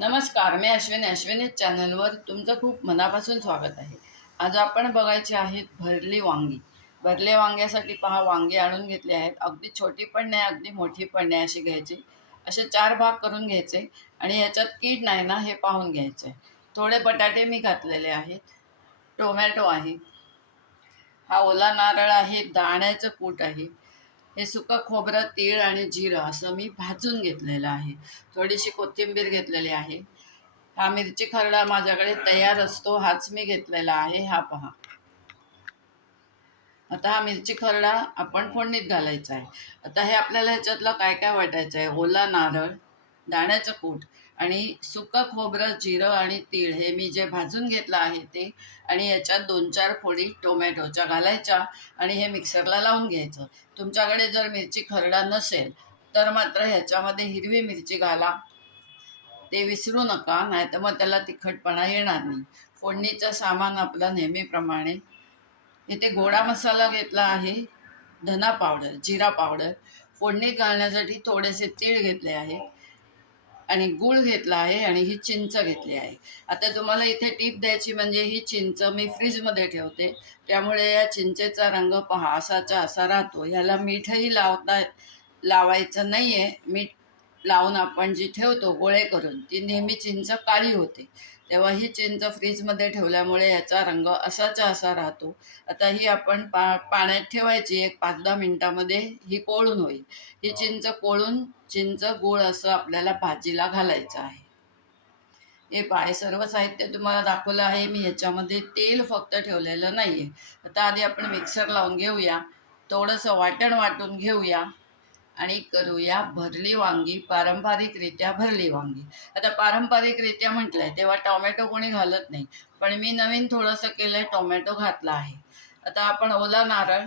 नमस्कार मी अश्विनी अश्विनी चॅनलवर तुमचं खूप मनापासून स्वागत आहे. आज आपण बघायचे आहेत भरली वांगी. भरले वांग्यासाठी पहा वांगे आणून घेतले आहेत. अगदी छोटी पण नाही अगदी मोठी पण नाही अशी घ्यायची. असे चार भाग करून घ्यायचे आणि याच्यात कीड नाही ना हे पाहून घ्यायचे. थोडे बटाटे मी घातलेले आहेत. टोमॅटो आहे. हा ओला नारळ आहे दाण्याचं कूट आहे. हे सुकं खोबरं तीळ आणि जिरं असं मी भाजून घेतलेलं आहे. थोडीशी कोथिंबीर घेतलेली आहे. हा मिरची खरडा माझ्याकडे तयार असतो हाच मी घेतलेला आहे. हा पहा. आता हा मिरची खरडा आपण फोडणीत घालायचा आहे. आता हे आपल्याला ह्याच्यातलं काय काय वाटायचं आहे? ओला नारळ दाण्याचं कूट आणि सुकं खोबरं जिरं आणि तीळ हे मी जे भाजून घेतलं आहे ते आणि याच्यात दोन चार फोडी टोमॅटोच्या घालायच्या आणि हे मिक्सरला लावून घ्यायचं. तुमच्याकडे जर मिरची खरडा नसेल तर मात्र ह्याच्यामध्ये हिरवी मिरची घाला. ते विसरू नका नाहीतर मग त्याला तिखटपणा येणार नाही. फोडणीचं सामान आपलं नेहमीप्रमाणे. इथे गोडा मसाला घेतला आहे धना पावडर जिरा पावडर. फोडणीत घालण्यासाठी थोडेसे तीळ घेतले आहे आणि गूळ घेतला आहे आणि ही चिंच घेतली आहे. आता तुम्हाला इथे टीप द्यायची म्हणजे ही चिंच मी फ्रीजमध्ये ठेवते. त्यामुळे या चिंचेचा रंग पहा असाचा असा राहतो. ह्याला मीठही लावता लावायचं नाही आहे मीठ लावून आपण जी ठेवतो गोळे करून ती नेहमी चिंच काळी होते. तेव्हा ही चिंच फ्रीजमध्ये ठेवल्यामुळे याचा रंग असाचा असा राहतो. आता ही आपण पा पाण्यात ठेवायची एक पाच दहा मिनटामध्ये ही कोळून होईल. ही चिंच कोळून चिंच गोळ असं आपल्याला भाजीला घालायचं आहे. हे पाय सर्व साहित्य तुम्हाला दाखवलं आहे. मी ह्याच्यामध्ये तेल फक्त ठेवलेलं नाही आहे आता आधी आपण मिक्सर लावून घेऊया. थोडंसं वाटण वाटून घेऊया. आणि करूया भरली वांगी पारंपरिकरित्या भरली वांगी. आता पारंपरिकरित्या म्हटलंय तेव्हा टोमॅटो कोणी घालत नाही. पण मी नवीन थोडंसं केलंय टोमॅटो घातला आहे. आता आपण ओला नारळ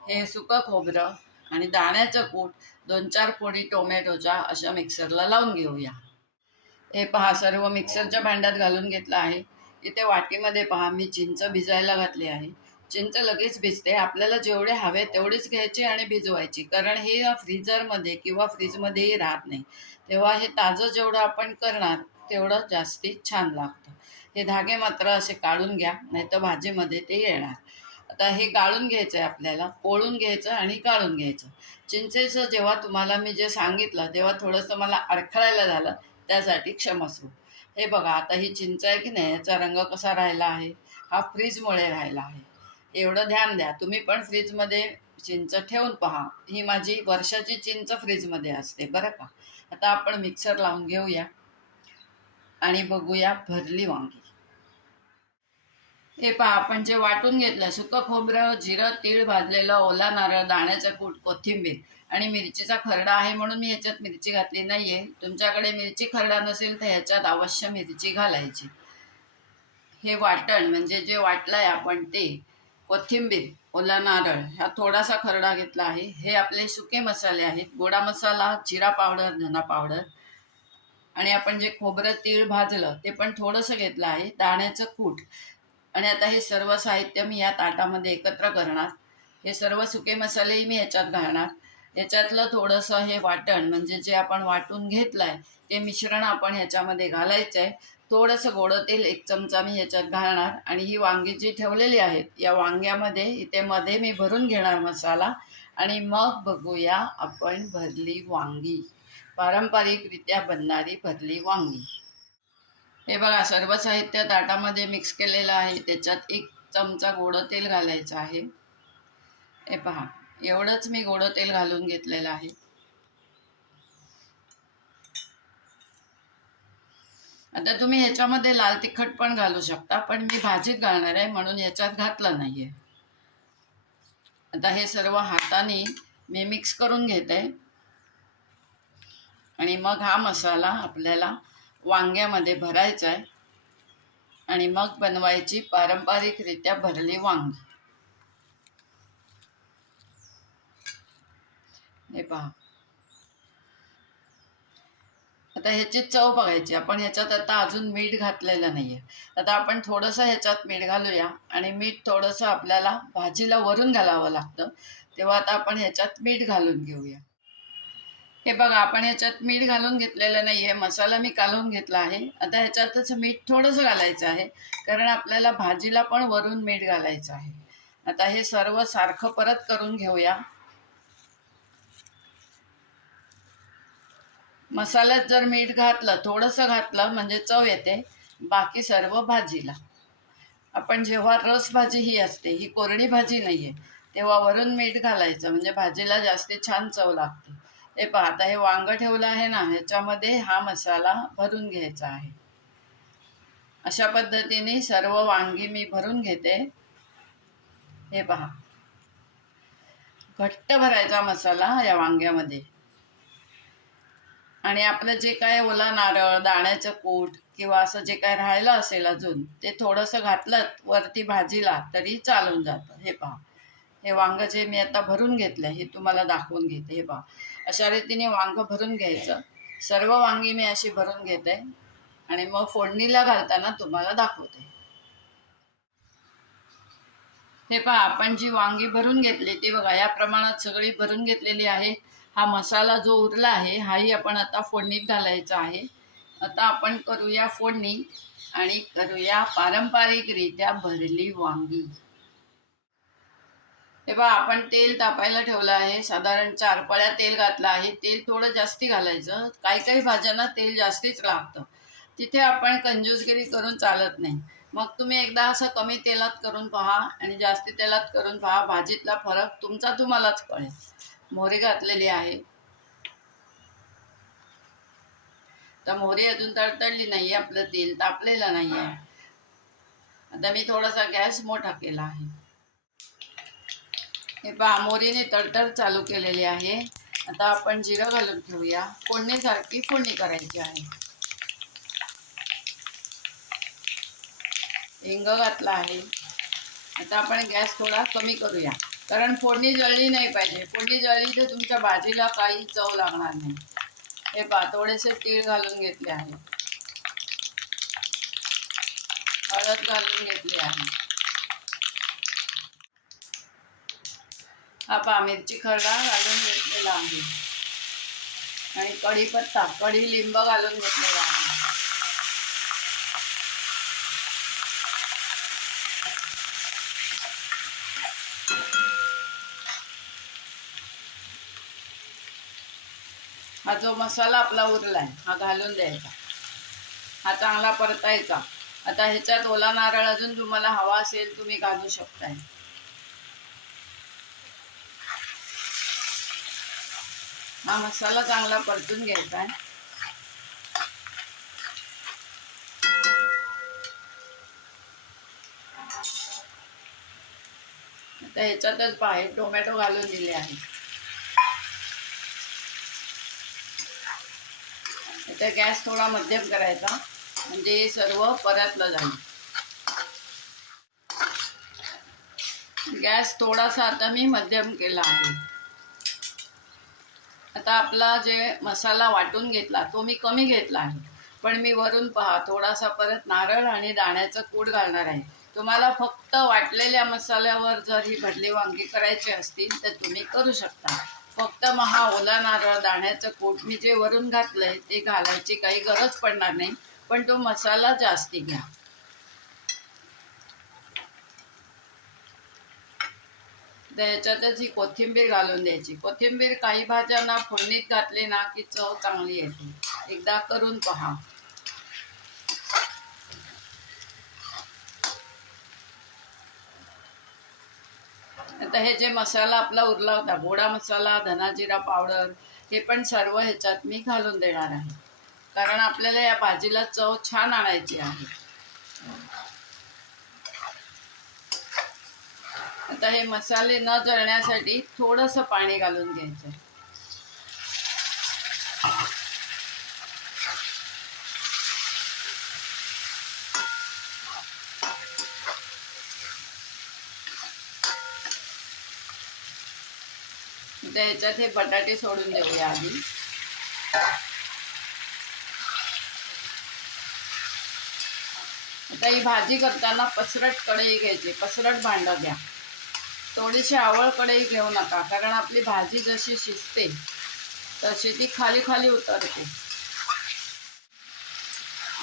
हे सुकं खोबरं आणि दाण्याचं कूट दोन चार पोळी टोमॅटोच्या अशा मिक्सरला लावून घेऊया. हे पहा सर्व मिक्सरच्या भांड्यात घालून घेतलं आहे. इथे वाटीमध्ये पहा मी चिंच भिजायला घातली आहे. चिंच लगेच भिजते. आपल्याला जेवढे हवे तेवढेच घ्यायचे आणि भिजवायची. कारण हे फ्रीजरमध्ये किंवा फ्रीजमध्येही राहत नाही. तेव्हा हे ताजं जेवढं आपण करणार तेवढं जास्ती छान लागतं. हे धागे मात्र असे काढून घ्या नाही तर भाजीमध्ये ते येणार. आता हे गाळून घ्यायचं आहे आपल्याला पोळून घ्यायचं आणि गाळून घ्यायचं. चिंचेचं जेव्हा तुम्हाला मी जे सांगितलं तेव्हा थोडंसं मला अडखळायला झालं त्यासाठी क्षमस्व हे बघा आता ही चिंच आहे की नाही? याचा रंग कसा राहिला आहे? हा फ्रीजमुळे राहिला आहे. एवढं ध्यान द्या. तुम्ही पण फ्रीजमध्ये चिंच ठेवून पहा. ही माझी वर्षाची चिंच फ्रीजमध्ये असते. बरं का? आता आपण मिक्सर लावून घेऊया आणि बघूया भरली वांगी. हे पहा आपण जे वाटून घेतलं सुकं खोबरं जिरं तीळ भाजलेलं ओला नारळ दाण्याचं कूट कोथिंबीर आणि मिरचीचा खरडा आहे म्हणून मी ह्याच्यात मिरची घातली नाही आहे तुमच्याकडे मिरची खरडा नसेल तर ह्याच्यात अवश्य मिरची घालायची. हे वाटण म्हणजे जे वाटलं आहे आपण ते कोथिंबीर ओला नारळ हा थोडासा खरडा घेतला आहे. हे आपले सुके मसाले आहेत. गोडा मसाला जिरा पावडर धना पावडर आणि आपण जे खोबरं तीळ भाजलं ते पण थोडंसं घेतलं आहे. दाण्याचं कूट. आणि आता हे सर्व साहित्य मी या ताटामध्ये एकत्र करणार. हे सर्व सुके मसालेही मी ह्याच्यात घालणार. याच्यातलं थोडंसं हे वाटण म्हणजे जे आपण वाटून घेतलं आहे ते मिश्रण आपण ह्याच्यामध्ये घालायचं आहे थोडंसं गोडं तेल एक चमचा मी ह्याच्यात घालणार आणि ही वांगी जी ठेवलेली आहेत या वांग्यामध्ये इथे मध्ये मी भरून घेणार मसाला. आणि मग बघूया आपण भरली वांगी पारंपरिकरित्या बनणारी भरली वांगी. हे बघा सर्व साहित्य ताटामध्ये मिक्स केलेलं आहे. त्याच्यात एक चमचा गोडं तेल घालायचं आहे. हे पहा. एवढंच मी गोडं तेल घालून घेतलेलं आहे. आता तुम्ही ह्याच्यामध्ये लाल तिखट पण घालू शकता पण मी भाजीत घालणार आहे म्हणून याच्यात घातलं नाहीये. आता हे सर्व हाताने मी मिक्स करून घेते. आणि मग हा मसाला आपल्याला वांग्यामध्ये भरायचा आहे आणि मग बनवायची पारंपरिकरित्या भरली वांगी. हे पहा. आता ह्याची चव बघायची. आपण ह्याच्यात आता अजून मीठ घातलेलं नाही आहे आता आपण थोडंसं ह्याच्यात मीठ घालूया आणि मीठ थोडंसं आपल्याला भाजीला वरून घालावं लागतं. तेव्हा आता आपण ह्याच्यात मीठ घालून घेऊया. हे बघा आपण ह्याच्यात मीठ घालून घेतलेलं नाही आहे मसाला मी कालवून घेतला आहे. आता ह्याच्यातच मीठ थोडंसं घालायचं आहे. कारण आपल्याला भाजीला पण वरून मीठ घालायचं आहे. आता हे सर्व सारखं परत करून घेऊया. मसाल्यात जर मीठ घातलं थोडंसं घातलं म्हणजे चव येते बाकी सर्व भाजीला. आपण जेव्हा रस भाजी ही असते ही कोरडी भाजी नाही आहे तेव्हा वरून मीठ घालायचं म्हणजे भाजीला जास्ती छान चव लागते. हे पहा आता हे वांगं ठेवलं आहे ना ह्याच्यामध्ये हा मसाला भरून घ्यायचा आहे. अशा पद्धतीने सर्व वांगी मी भरून घेते. हे पहा. घट्ट भरायचा मसाला या वांग्यामध्ये. आणि आपलं जे काय ओला नारळ दाण्याचं कूट किंवा असं जे काय राहिलं असेल अजून ते थोडंसं घातलं वरती भाजीला तरी चालून जातं. हे पहा. हे वांग जे मी आता भरून घेतलं हे तुम्हाला दाखवून घेते. हे पहा. अशा रीतीने वांग भरून घ्यायचं. सर्व वांगी मी अशी भरून घेते आणि मग फोडणीला घालताना तुम्हाला दाखवते. हे पहा आपण जी वांगी भरून घेतली ती बघा या प्रमाणात सगळी भरून घेतलेली आहे. हा मसाला जो उरला आहे हाही आपण आता फोडणीत घालायचा आहे. आता आपण करूया फोडणी आणि करूया पारंपरिकरित्या भरली वांगी. हे पहा आपण तेल तापायला ठेवलं आहे. साधारण चार पळ्या तेल घातलं आहे. तेल थोडं जास्ती घालायचं. काही काही भाज्यांना तेल जास्तीच लागतं. तिथे आपण कंजूसगिरी करून चालत नाही. मग तुम्ही एकदा असं कमी तेलात करून पहा आणि जास्ती तेलात करून पहा. भाजीतला फरक तुमचा तुम्हालाच कळेल. मोहरी घातलेली आहे. तर मोहरी अजून तडतडली नाही आपलं तेल तापलेलं नाही आहे आता मी थोडासा गॅस मोठा केला आहे. हे पहा मोहरीने तडतड चालू केलेली आहे. आता आपण जिरं घालून ठेवूया. फोडणीसारखी फोडणी करायची आहे. हिंग घातला आहे. आता आपण गॅस थोडा कमी करूया. कारण फोडणी जळली नाही पाहिजे. फोडणी जळली तर तुमच्या भाजीला काही चव लागणार नाही. हे पा थोडेसे तीळ घालून घेतले आहे. हळद घालून घेतली आहे. हा पहा मिरची खरडा घालून घेतलेला आहे. आणि कढीपत्ता कढी लिंब घालून घेतलेला आहे. हा जो मसाला आपला उरला आहे हा घालून द्यायचा. हा चांगला परतायचा. आता ह्याच्यात ओला नारळ अजून तुम्हाला हवा असेल तुम्ही घालू शकताय. हा मसाला चांगला परतून घ्यायचा. आहे आता ह्याच्यातच बाहेर टोमॅटो घालून दिले आहे. तर गॅस थोडा मध्यम करायचा. म्हणजे हे सर्व परतलं जाईल. गॅस थोडासा आता मी मध्यम केला आहे. आता आपला जे मसाला वाटून घेतला तो मी कमी घेतला आहे. पण मी वरून पहा थोडासा परत नारळ आणि दाण्याचं कूड घालणार आहे. तुम्हाला फक्त वाटलेल्या मसाल्यावर जर ही भरली वांगी करायची असतील तर तुम्ही करू शकता. फक्त मग हा ओला नारळ दाण्याचं कोट मी जे वरून घातलंय ते घालायची काही गरज पडणार नाही पण तो मसाला जास्ती घ्या. त्याच्यातच ही कोथिंबीर घालून द्यायची. कोथिंबीर काही भाज्यांना फोडणीत घातली ना की चव चांगली येते. एकदा करून पहा. आता हे जे मसाला आपला उरला होता गोडा मसाला धनाजिरा पावडर हे पण सर्व ह्याच्यात मी घालून देणार आहे. कारण आपल्याला या भाजीला चव छान आणायची आहे. आता हे मसाले न जळण्यासाठी थोडंसं पाणी घालून घ्यायचं आता याच्यात हे बटाटे सोडून देऊया आधी. आता ही भाजी करताना पसरट कढई घ्यायची पसरट भांडं घ्या. थोडीशी आवळ कढई घेऊ नका कारण आपली भाजी जशी शिजते तशी ती खाली खाली उतरते.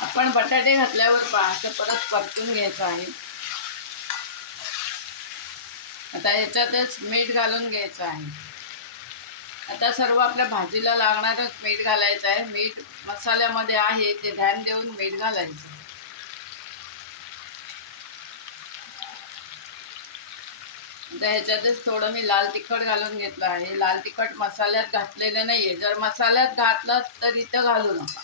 आपण बटाटे घातल्यावर पहा परत परतून घ्यायचं आहे. आता याच्यातच मीठ घालून घ्यायचं आहे. आता सर्व आपल्या भाजीला लागणारच मीठ घालायचं आहे. मीठ मसाल्यामध्ये आहे ते ध्यान देऊन मीठ घालायचं. आता ह्याच्यातच थोडं मी लाल तिखट घालून घेतलं आहे. लाल तिखट मसाल्यात घातलेलं नाहीये. जर मसाल्यात घातलं तर इथं घालू नका.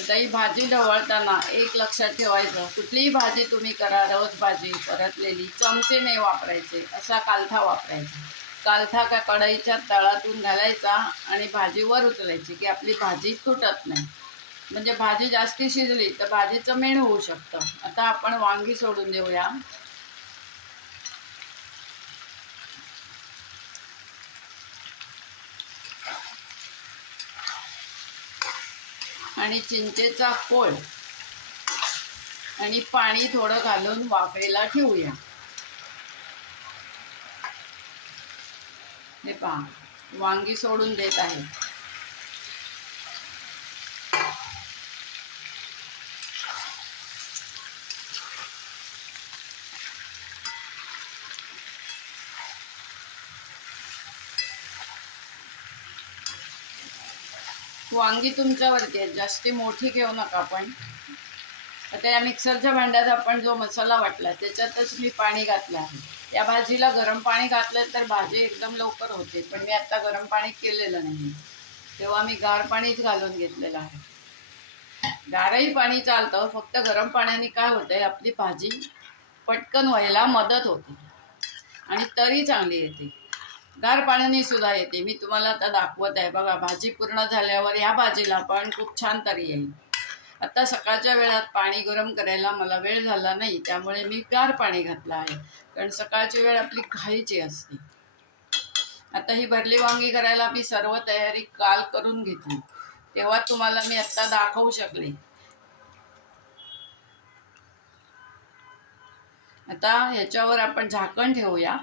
आता ही भाजी ढवळताना एक लक्षात ठेवायचं कुठलीही भाजी तुम्ही करा रस भाजी परतलेली चमचे नाही वापरायचे असा कालथा वापरायचा. कालथा का कढईच्या तळातून घालायचा आणि भाजी वर उचलायची की आपली भाजी तुटत नाही. म्हणजे भाजी जास्ती शिजली तर भाजीचं मेण होऊ शकतं. आता आपण वांगी सोडून देऊया. आणि चिंचेचा कोळ आणि पाणी थोडं घालून वाफेला ठेवूया. हे पहा वांगी सोडून देत आहे. वांगी तुमच्यावरती आहेत जास्ती मोठी घेऊ नका आपण. आता या मिक्सरच्या भांड्यात आपण जो मसाला वाटला त्याच्यातच मी पाणी घातलं. आहे या भाजीला गरम पाणी घातलं तर भाजी एकदम लवकर होते. पण मी आत्ता गरम पाणी केलेलं नाही. तेव्हा मी गार पाणीच घालून घेतलेलं आहे. गारही पाणी चालतं फक्त गरम पाण्याने काय होतंय आपली भाजी पटकन व्हायला मदत होते. आणि तरी चांगली येते. गार पाण्याने सुद्धा येते. मी तुम्हाला आता दाखवत आहे. बघा भाजी पूर्ण झाल्यावर या भाजीला पण खूप छान तरी येईल. आता सकाळच्या वेळात पाणी गरम करायला मला वेळ झाला नाही त्यामुळे मी गार पाणी घातलं आहे. कारण सकाळची वेळ आपली घाईची असते. आता ही भरली वांगी करायला मी सर्व तयारी काल करून घेतली. तेव्हा तुम्हाला मी आत्ता दाखवू शकले. आता ह्याच्यावर आपण झाकण ठेवूया.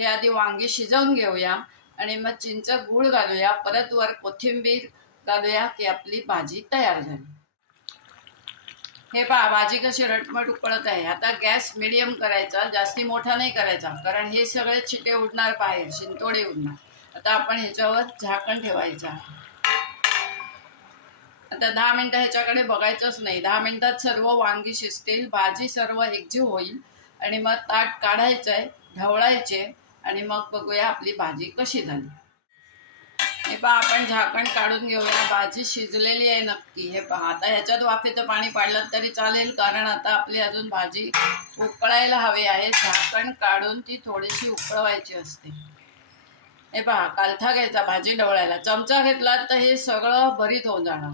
हे आधी वांगी शिजवून घेऊया आणि मग चिंच गूळ घालूया. परत वर कोथिंबीर घालूया की आपली भाजी तयार झाली. हे पहा भाजी कशी रटमट उकळत आहे. आता गॅस मिडियम करायचा जास्ती मोठा नाही करायचा कारण हे सगळे छिटे उडणार बाहेर शिंतोडे उडणार. आता आपण ह्याच्यावर झाकण ठेवायचं आहे. आता दहा मिनटं ह्याच्याकडे बघायचंच नाही. दहा मिनिटात सर्व वांगी शिजतील भाजी सर्व एकजीव होईल. आणि मग ताट काढायचं आहे ढवळायचे. आणि मग बघूया आपली भाजी कशी झाली. हे पहा आपण झाकण काढून घेऊया. भाजी शिजलेली आहे नक्की. हे पहा आता ह्याच्यात वाफेचं पाणी पाडलं तरी चालेल कारण आता आपली अजून भाजी उकळायला हवी आहे. झाकण काढून ती थोडीशी उकळवायची असते. हे पहा कालथा घ्यायचा भाजी ढवळायला चमचा घेतला तर हे सगळं भरीत होऊन जाणार.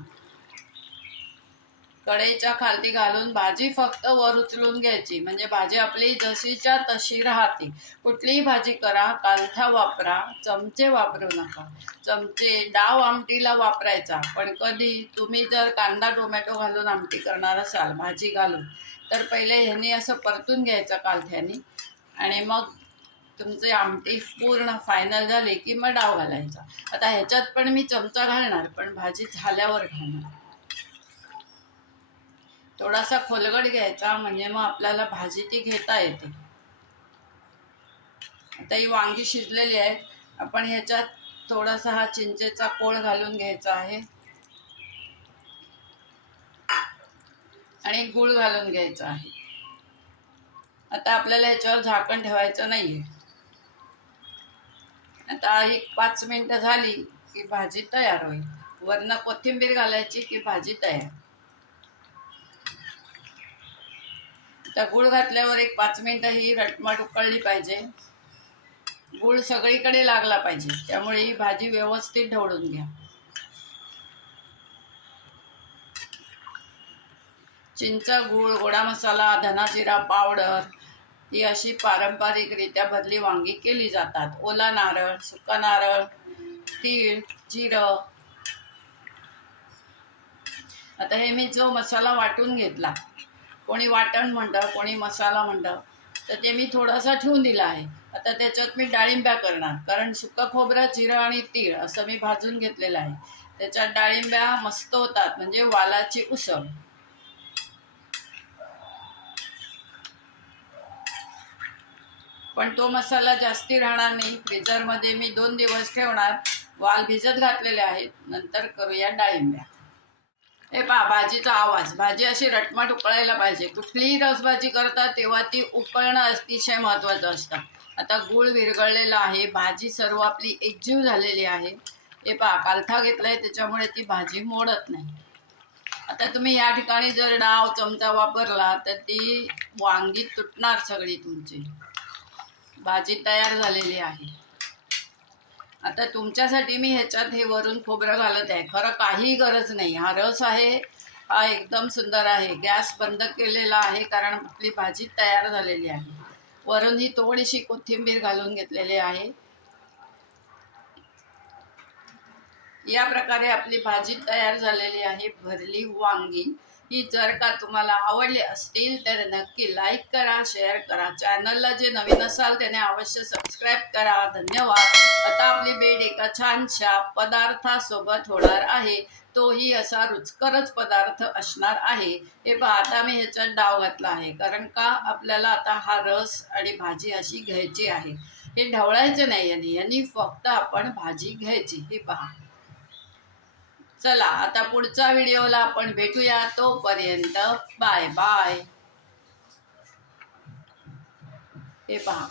कढईच्या खालती घालून भाजी फक्त वर उचलून घ्यायची. म्हणजे भाजी आपली जशीच्या तशी राहते. कुठलीही भाजी करा कालथा वापरा चमचे वापरू नका. चमचे डाव आमटीला वापरायचा. पण कधी तुम्ही जर कांदा टोमॅटो घालून आमटी करणार असाल भाजी घालून तर पहिले ह्यांनी असं परतून घ्यायचं कालथ्याने. आणि मग तुमची आमटी पूर्ण फायनल झाली की मग डाव घालायचा. आता ह्याच्यात पण मी चमचा घालणार पण भाजी झाल्यावर घालणार. थोडासा खोलगट घ्यायचा म्हणजे मग आपल्याला भाजी ती घेता येते. आता ही वांगी शिजलेली आहे. आपण ह्याच्यात थोडासा हा चिंचेचा कोळ घालून घ्यायचा आहे. आणि गूळ घालून घ्यायचा आहे. आता आपल्याला ह्याच्यावर झाकण ठेवायचं नाहीये. आता एक पाच मिनटं झाली की भाजी तयार होईल. वरनं कोथिंबीर घालायची की भाजी तयार? त्या गूळ घातल्यावर एक पाच मिनिटं ही रटमट उकळली पाहिजे. गूळ सगळीकडे लागला पाहिजे. त्यामुळे ही भाजी व्यवस्थित ढवळून घ्या. चिंच गूळ गोडा मसाला धना जिरा पावडर ही अशी पारंपरिकरित्या भरली वांगी केली जातात. ओला नारळ सुका नारळ तीळ जिरं. आता हे मी जो मसाला वाटून घेतला कोणी वाटण म्हणतं कोणी मसाला म्हणतं. तर ते मी थोडासा ठेवून दिला आहे. आता त्याच्यात मी डाळिंब्या करणार. कारण सुकं खोबरं जिरं आणि तीळ असं मी भाजून घेतलेलं आहे. त्याच्यात डाळिंब्या मस्त होतात. म्हणजे वालाची उसळ. पण तो मसाला जास्ती राहणार नाही. फ्रीजरमध्ये मी दोन दिवस ठेवणार. वाल भिजत घातलेले आहेत. नंतर करूया डाळिंब्या. हे पहा भाजीचा आवाज. भाजी अशी रटमट उकळायला पाहिजे. कुठलीही रसभाजी करता तेव्हा ती उकळणं अतिशय महत्त्वाचं असतं. आता गूळ विरघळलेला आहे. भाजी सर्व आपली एकजीव झालेली आहे. हे पहा कालथा घेतला आहे त्याच्यामुळे ती भाजी मोडत नाही. आता तुम्ही या ठिकाणी जर डाव चमचा वापरला तर ती वांगी तुटणार सगळी तुमची. भाजी तयार झालेली आहे. आता तुमच्यासाठी मी ह्याच्यात हे वरून खोबरं घालत आहे. खरं काहीही गरज नाही. हा रस आहे हा एकदम सुंदर आहे. गॅस बंद केलेला आहे कारण आपली भाजी तयार झालेली आहे. वरून ही थोडीशी कोथिंबीर घालून घेतलेली आहे. या प्रकारे आपली भाजी तयार झालेली आहे. भरली वांगी. ही जर का तुम्हाला आवडले असतील तर नक्की लाईक करा शेअर करा. चॅनलला जे नवीन असाल त्याने अवश्य सबस्क्राईब करा. धन्यवाद. आता आपली भेट एका छानशा पदार्थासोबत होणार आहे. तोही असा रुचकरच पदार्थ असणार आहे. हे पहा आता मी ह्याच्यात डाव घातला आहे. कारण का? आपल्याला आता हा रस आणि भाजी अशी घ्यायची आहे. हे ढवळायचं नाही यांनी. यांनी फक्त आपण भाजी घ्यायची. हे पहा. चला आता पुढच्या व्हिडिओला आपण भेटूया तोपर्यंत बाय बाय. हे पहा.